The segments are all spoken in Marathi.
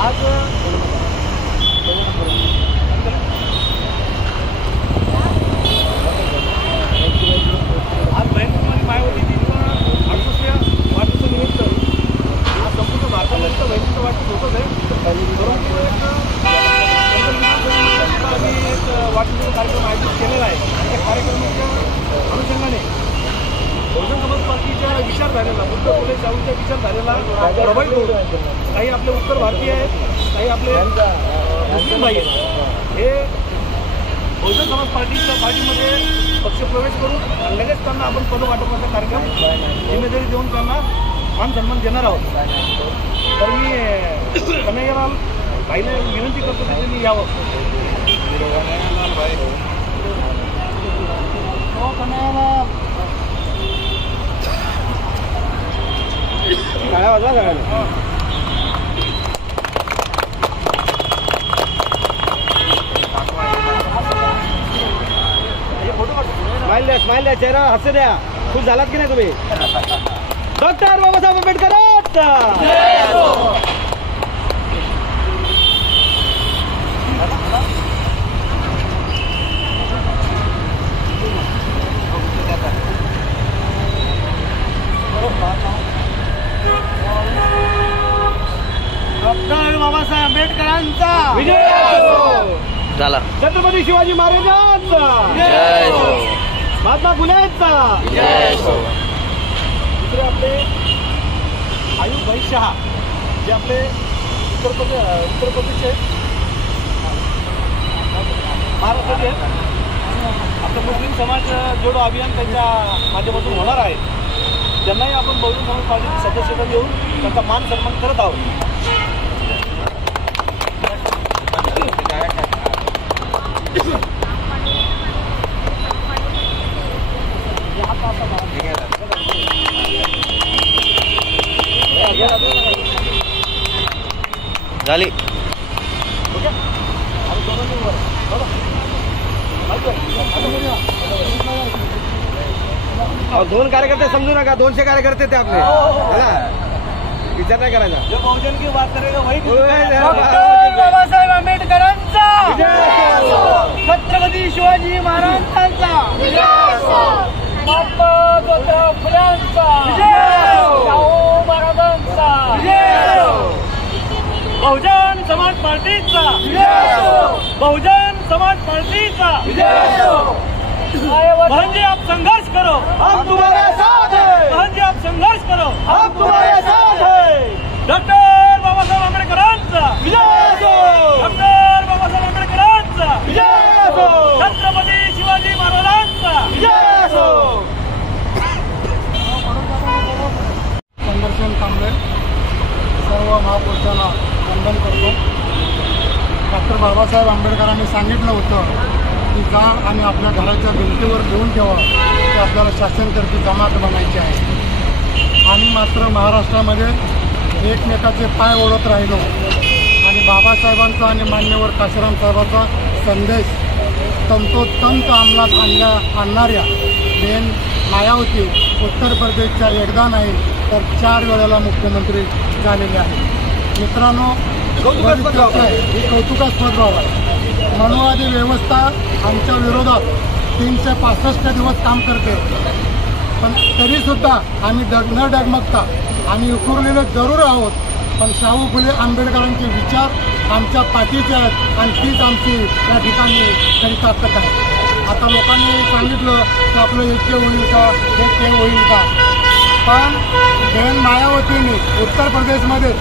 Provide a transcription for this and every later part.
आज बहिणकुमारी मायावतीची 68व्या वाढदिवसानिमित्त आज संपूर्ण भारतामध्ये बहिणीचं वाढदिवस होतच आहे. परंतु आम्ही एक वाढदिवसाचा कार्यक्रम आयोजित केलेला आहे. त्या कार्यक्रमाच्या अनुषंगाने बहुजन समाज पार्टीच्या विचारधारेला बुद्ध फुले शाहूंच्या विचारधारेला प्रभावित होऊन काही आपले उत्तर भारतीय आहेत, काही आपले मुस्लिम भाई आहेत, हे बहुजन समाज पार्टीमध्ये पक्षप्रवेश करून लगेच त्यांना आपण पदवाटपाचा कार्यक्रम जिम्मेदारी देऊन त्यांना मान सन्मान देणार आहोत. तर मी कन्हैयालाल भाईला विनंती करतो की त्यांनी यावं. कन्हैयालाल काय वाजवा सगळ्यांना. स्माइल द्या, चेहरा हसू द्या. खुश झालात की नाही तुम्ही? डॉक्टर बाबासाहेब आंबेडकर डॉक्टर बाबासाहेब आंबेडकरांचा विजय झाला. छत्रपती शिवाजी महाराजांचा जय हो. महात्मा फुलेंचा जय हो. दुसरे आपले आयुब भाई शहा जे आपले उत्तर प्रदेशचे महाराष्ट्राचे आहेत. आपलं मुस्लिम समाज जोडो अभियान त्यांच्या माध्यमातून होणार आहे. त्यांनाही आपण बहुजन समाज पार्टीची सदस्यता देऊन त्यांचा मान सन्मान करत आहोत. झाली दोन कार्यकर्ते समजू नका, 200 कार्यकर्ते ते आपले. विचार नाही करायचा. जो बहुजन की बात करेगा वही. बाबासाहेब आंबेडकरांचा छत्रपती शिवाजी महाराजांचा महात्मा ज्योतिराव फुल्यांचा शाहू महाराजांचा बहुजन समाज पार्टीचा बहुजन समाज पार्टीचा. बहनजी आप संघर्ष करो, हम तुम्हारे साथ हैं. बहनजी आप संघर्ष करो, हम तुम्हारे साथ हैं. डॉक्टर बाबासाहेब आंबेडकरांचा विजय हो. डॉक्टर बाबासाहेब आंबेडकरांचा विजय हो. छत्रपती शिवाजी महाराजांचा विजय हो. संदर्शन थांबले. सर्व महापुरुषांना वंदन करतो. डॉक्टर बाबासाहेब आंबेडकरांनी सांगितलं होतं की जा आणि आपल्या घराच्या भिंतीवर लिहून ठेवा की आपल्याला शासनकर्ती जमात बनायची आहे. आम्ही मात्र महाराष्ट्रामध्ये एकमेकाचे पाय ओढत राहिलो आणि बाबासाहेबांचा आणि मान्यवर काशीराम साहेबांचा संदेश तंतोतंत अंमलात आणणाऱ्या बहन मायावती उत्तर प्रदेशच्या एकदा नाही तर 4 वेळेला मुख्यमंत्री झालेले आहेत. मित्रांनो, ही कौतुकास्पद बाब आहे. मनुवादी व्यवस्था आमच्या विरोधात 365 दिवस काम करते, पण तरीसुद्धा आम्ही न डगमगता आम्ही उकरलेले जरूर आहोत. पण शाहू फुले आंबेडकरांचे विचार आमच्या पाठीचे आहेत आणि तीच आमची या ठिकाणी तरी ताकद आहे. आता लोकांनी सांगितलं की आपलं ऐक्य होईल का, हे होईल का, पण बहन मायावतींनी उत्तर प्रदेशमध्ये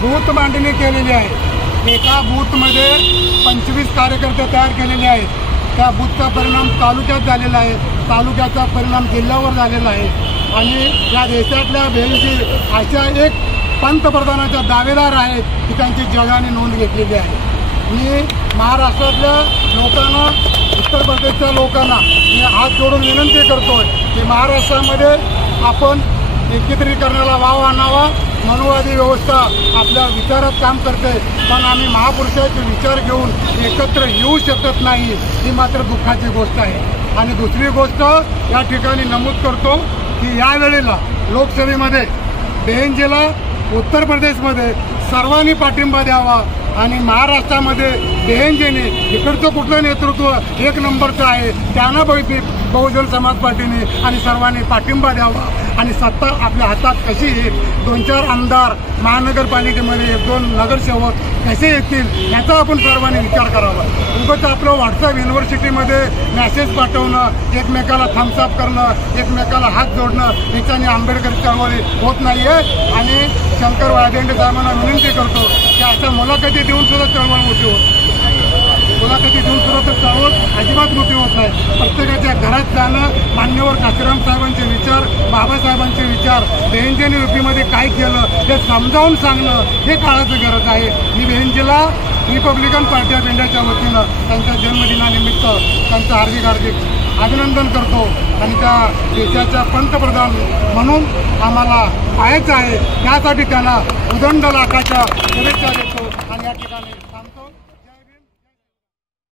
बूथ मांडणी केलेली आहे. एका बूथमध्ये 25 कार्यकर्ते तयार केलेले आहेत. त्या बूथचा परिणाम तालुक्यात झालेला आहे, तालुक्याचा परिणाम जिल्ह्यावर झालेला आहे. आणि या देशातल्या बहिणीची अशा एक पंतप्रधानाच्या दावेदार आहेत की त्यांची जगाने नोंद घेतलेली आहे. मी महाराष्ट्रातल्या लोकांना, उत्तर प्रदेशच्या लोकांना मी हात जोडून विनंती करतोय की महाराष्ट्रामध्ये आपण एकत्रीकरणाला वाव आणावा. मनुवादी व्यवस्था आपल्या विचारात काम करते, पण आम्ही महापुरुषाचे विचार घेऊन एकत्र येऊ शकत नाही, ही मात्र दुःखाची गोष्ट आहे. आणि दुसरी गोष्ट या ठिकाणी नमूद करतो की यावेळेला लोकसभेमध्ये बहनजीला उत्तर प्रदेशमध्ये सर्वांनी पाठिंबा द्यावा आणि महाराष्ट्रामध्ये बेहेंजेने इकडचं कुठलं नेतृत्व एक नंबरचं आहे त्यांना बहुजन समाज पार्टीने आणि सर्वांनी पाठिंबा द्यावा आणि सत्ता आपल्या हातात कशी येईल, 2-4 आमदार महानगरपालिकेमध्ये 1-2 नगरसेवक कसे येतील याचा आपण सर्वांनी विचार करावा. उगाच आपलं व्हॉट्सअप युनिव्हर्सिटीमध्ये मेसेज पाठवणं, एकमेकाला थम्सअप करणं, एकमेकाला हात जोडणं याच्याने आंबेडकरी चळवळी होत नाही आहे. आणि शंकर वाळदेंडे साहेबांना विनंती करतो की अशा मुलाखती देऊन सुद्धा चळवळ मोठी होत, मुलाखती देऊन सुद्धा तर चळवळ अजिबात मोठी होत नाही. प्रत्येकाच्या घरात जाणं, मान्यवर काशीराम साहेबांचे विचार, बाबासाहेबांचे विचार, बेहेंजेने युपीमध्ये काय केलं हे समजावून सांगणं हे काळाची गरज आहे. मी बेहेंजेला रिपब्लिकन पार्टी ऑफ इंडियाच्या वतीनं त्यांच्या जन्मदिनानिमित्त त्यांचं हार्दिक अभिनंदन करतो आणि त्या देशाच्या पंतप्रधान म्हणून आम्हाला पाहायचं आहे. त्यासाठी त्यांना उदंड लाखाच्या शुभेच्छा देतो आणि या ठिकाणी थांबतो.